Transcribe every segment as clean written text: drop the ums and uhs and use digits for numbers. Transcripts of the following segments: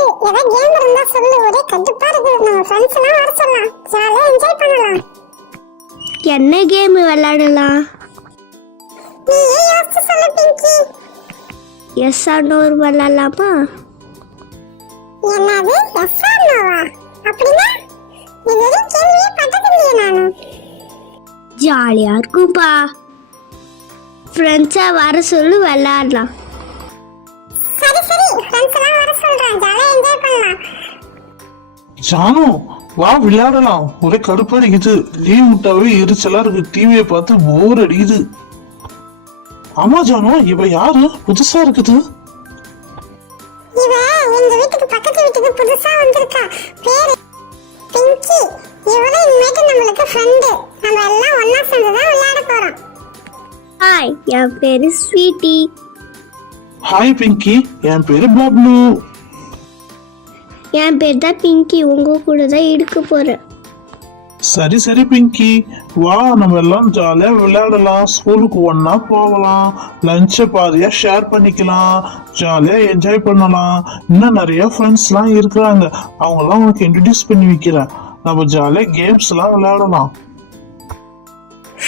இருக்கு. ஏதாவது கேம் இருந்தா சொல்லு. ஒரே கடுப்பா இருக்கு. நம்ம ஃப்ரெண்ட்ஸ் எல்லாம் வர சொல்லலாம். ஜாலியா என்ஜாய் பண்ணலாம். என்ன கேம் விளையாடலாம்? நீ ஏன் யோசிச்சு சொல்லு பிங்கி. எஸ் ஆர் நோ விளையாடலாமா? என்னது எஸ் ஆர் நோவா? அப்படின்னா இதுவரை கேள்வியே பட்டதில்லையே நானு. ஜாலியா இருக்கும்பா. ஃப்ரெண்ட்ஸா வர சொல்லு விளையாடலாம். சரி சரி, ஃப்ரெண்ட்ஸ் எல்லாம் வர சொல்றேன். ஜாலியா என்ஜாய் பண்ணலாம். ஜானு வா விளையாடலாம். ஒரே கடுப்பா அடிக்குது. லீவ் விட்டாவே எரிச்சலா இருக்கு. டிவியை பார்த்து போர் அடிக்குது. ஆமா ஜானு, இவ யாரு? புதுசா இருக்குது. இவ எங்க வீட்டுக்கு பக்கத்து வீட்டுக்கு புதுசா வந்திருக்கா. பேரு பிங்கி. இவளே இனிமேட்டு நம்மளுக்கு ஃப்ரெண்டு. நம்ம எல்லாம் ஒண்ணா சேர்ந்து தான் விளையாட போறோம். ஹாய், என் பேரு ஸ்வீட்டி. ஹாய் பிங்கி, என் பேரு பப்ளு. என் பேர் தான் பிங்கி. உங்க கூட தான் இருக்க போறேன். சரி சரி பிங்கி, வா நம்ம எல்லாம் ஜாலியா விளையாடலாம். ஸ்கூலுக்கு ஒன்னா போகலாம். லஞ்சை பாதியா ஷேர் பண்ணிக்கலாம். ஜாலியா என்ஜாய் பண்ணலாம். இன்னும் நிறைய ஃப்ரெண்ட்ஸ் எல்லாம் இருக்கிறாங்க. அவங்க எல்லாம் உனக்கு இன்ட்ரடியூஸ் பண்ணி வைக்கிறேன். நம்ம ஜாலியா கேம்ஸ் எல்லாம் விளையாடலாம்.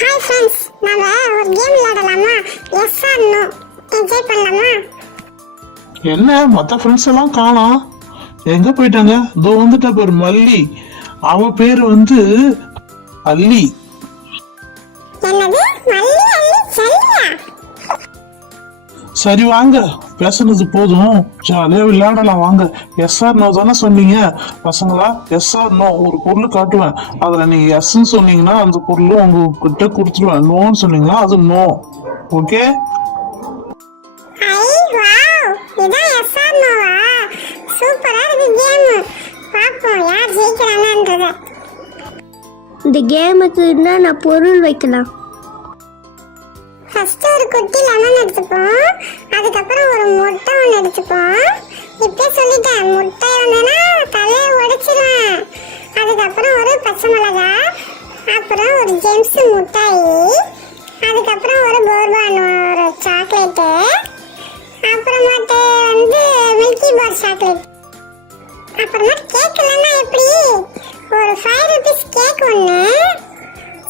ஹாய் ஃப்ரெண்ட்ஸ், நாம ஒரு கேம் விளையாடலாமா? S R no. என்ஜாய் பண்ணலாமா? என்ன மத்த ஃப்ரெண்ட்ஸ் எல்லாம் காணோம்? எங்க போயிட்டாங்க? இதோ வந்துட்டா பேர் மல்லி. அவ பேரு வந்து அல்லி. என்னது மல்லி அல்லி சொல்லியா? சரி வாங்க, பேசுனது போதும். ஜாலியா விளையாடலாம் வாங்க. எஸ் ஆர் நோ தானே சொன்னீங்க பசங்களா? எஸ் ஆர் நோ ஒரு பொருள் காட்டுவேன். அதுல நீங்க எஸ்ன்னு சொன்னீங்கன்னா அந்த பொருள் உங்ககிட்ட கொடுத்துருவேன். நோன்னு சொன்னீங்கன்னா அது நோ. ஓகே? ஐ வாவ், இதான் எஸ் ஆர் நோவா? சூப்பரா இருக்கு கேம். பாப்போம் யார் ஜெயிக்கிறாங்கன்றத. இந்த கேமுக்கு என்னென்ன பொருள் வைக்கலாம்? ஃபர்ஸ்ட் ஒரு குட்டி லெமன் எடுத்துப்போம். அதுக்கப்புறம் ஒரு முட்டை ஒன்று எடுத்துப்போம். இப்பே சொல்லிட்டேன், முட்டை ஒன்றுனா தலையை உடைச்சிருவேன். அதுக்கப்புறம் ஒரு பச்சை மிளகாய், அப்புறம் ஒரு ஜெம்ஸ் முட்டாய், அதுக்கப்புறம் ஒரு போர்பான் ஒரு சாக்லேட்டு, அப்புறமாட்டு வந்து மில்கி பார் சாக்லேட், அப்புறமா கேக் இல்லைன்னா எப்படி ஒரு 5 rupees கேக் ஒன்று.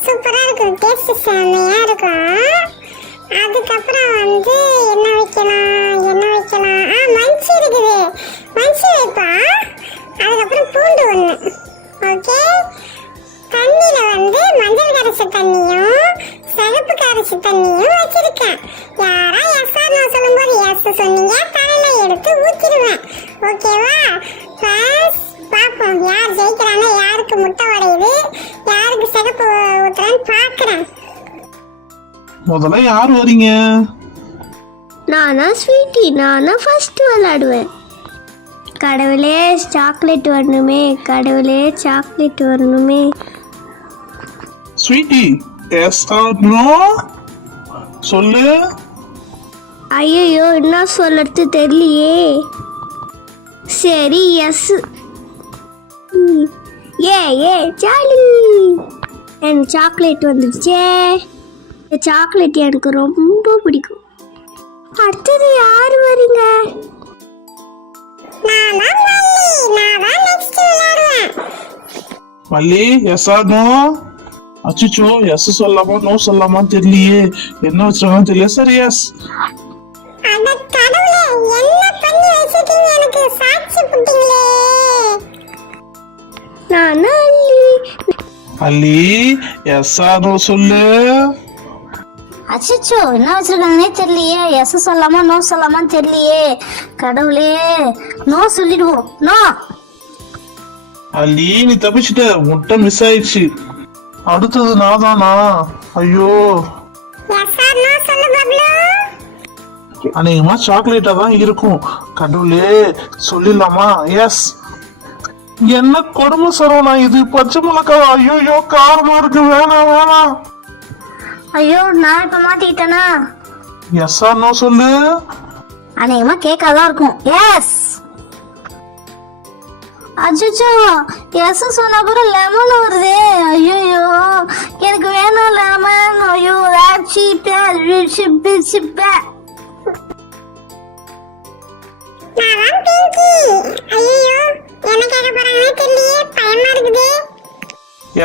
சூப்பராக இருக்கும். டேஸ்ட் செம்மையா இருக்கும். அதுக்கப்புறம் வந்து என்ன வைக்கலாம்? மஞ்சி இருக்குது. மஞ்சி வைப்பா. அதுக்கப்புறம் பூண்டு ஒன்று. ஓகே. தண்ணியில வந்து மஞ்சள் கரைச்ச தண்ணியும் சிகப்பு கரைச்ச தண்ணியும் வச்சிருக்கேன். யாரா எஸ் ஆர் நோ சொல்லும்போது எஸ் சொன்னீங்க, தலையில எடுத்து ஊத்திடுவேன். ஓகேவா? பாப்போம் யார் ஜெயிக்கிறாங்க, யாருக்கு முட்டை உடையுது, யாருக்கு சிகப்பு ஊத்துறான்னு பாக்குறேன். முதல்ல யார் வரீங்க? நானா ஸ்வீட்டி. நானா ஃபர்ஸ்ட் விளையாடுவேன். கடவுளே சாக்லேட் வரணுமே, கடவுளே சாக்லேட் வரணுமே. ஸ்வீட்டி, எஸ் ஆர் நோ சொல்லு. ஐயோ, என்ன சொல்லறது தெரியலையே. சரி எஸ். ஏ ஜாலி. எனக்கு சாக்லேட் வந்துடுச்சே. இந்த சாக்லேட் எனக்கு ரொம்ப பிடிக்கும். அடுத்தது யார் வரீங்க? மல்லி, எஸ் ஆர் நோ? அச்சுச்சோ, எஸ் சொல்லாமா நோ சொல்லாமா தெரியலையே. என்ன வச்சிருக்காங்க தெரியல. சரி எஸ். நானா அல்லி. அல்லி, எஸ் ஆர் நோ சொல்லு. அச்சோ, என்ன வச்சிருக்காங்கன்னே தெரியலையே. எஸ் சொல்லாமா நோ சொல்லாமா தெரியலையே. கடவுளே, நோ சொல்லிடுவோம். நோ. அல்லி, நீ தப்பிச்சிட்ட. முட்டை மிஸ் ஆயிடுச்சு. அடுத்தது நான் தானா? ஐயோ, அநேகமா சாக்லேட்டா தான் இருக்கும். கடவுளே, சொல்லிடலாமா? எஸ். என்ன கொடுமை சரவணா இது? பச்சை மிளகாய். ஐயோ காரமா இருக்கு. வேணாம் வேணாம். ஐயோ, நான் இப்ப மாட்டிக்கிட்டேனா? எஸ் ஆர் நோ சொல்லு. அநேகமா கேக்காதான் இருக்கும். எஸ். அச்சோ, எஸ் சொன்ன அப்புறம் லெமன் வருது. ஐயோ, எனக்கு வேணும் லெமன். ஐயோ, நான் பிங்கி. ஐயோ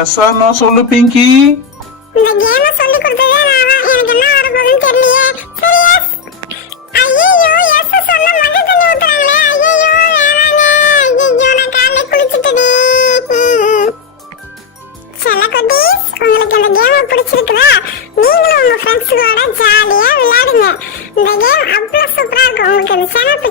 எஸ் ஆர் நோ சொல்லு பிங்கி. இந்த கேமை சொல்லி கொடுத்ததே நான் தான். எனக்கு என்ன வர போகுதுன்னு தெரியலையே. சரி எஸ். ஐயோ எஸ் சொன்ன மஞ்சள் தண்ணி ஊத்துறாங்களே. ஐயோ வேணாங்க. ஐயோ நான் காலைல குளிச்சிட்டேனே. செல்ல குட்டீஸ், உங்களுக்கு இந்த கேம் பிடிச்சிருக்குதா? நீங்களும் உங்க ஃப்ரெண்ட்ஸுகளோட ஜாலியா விளையாடுங்க. இந்த கேம் அவ்வளவு சூப்பரா இருக்கும். உங்களுக்கு இந்த சேனல்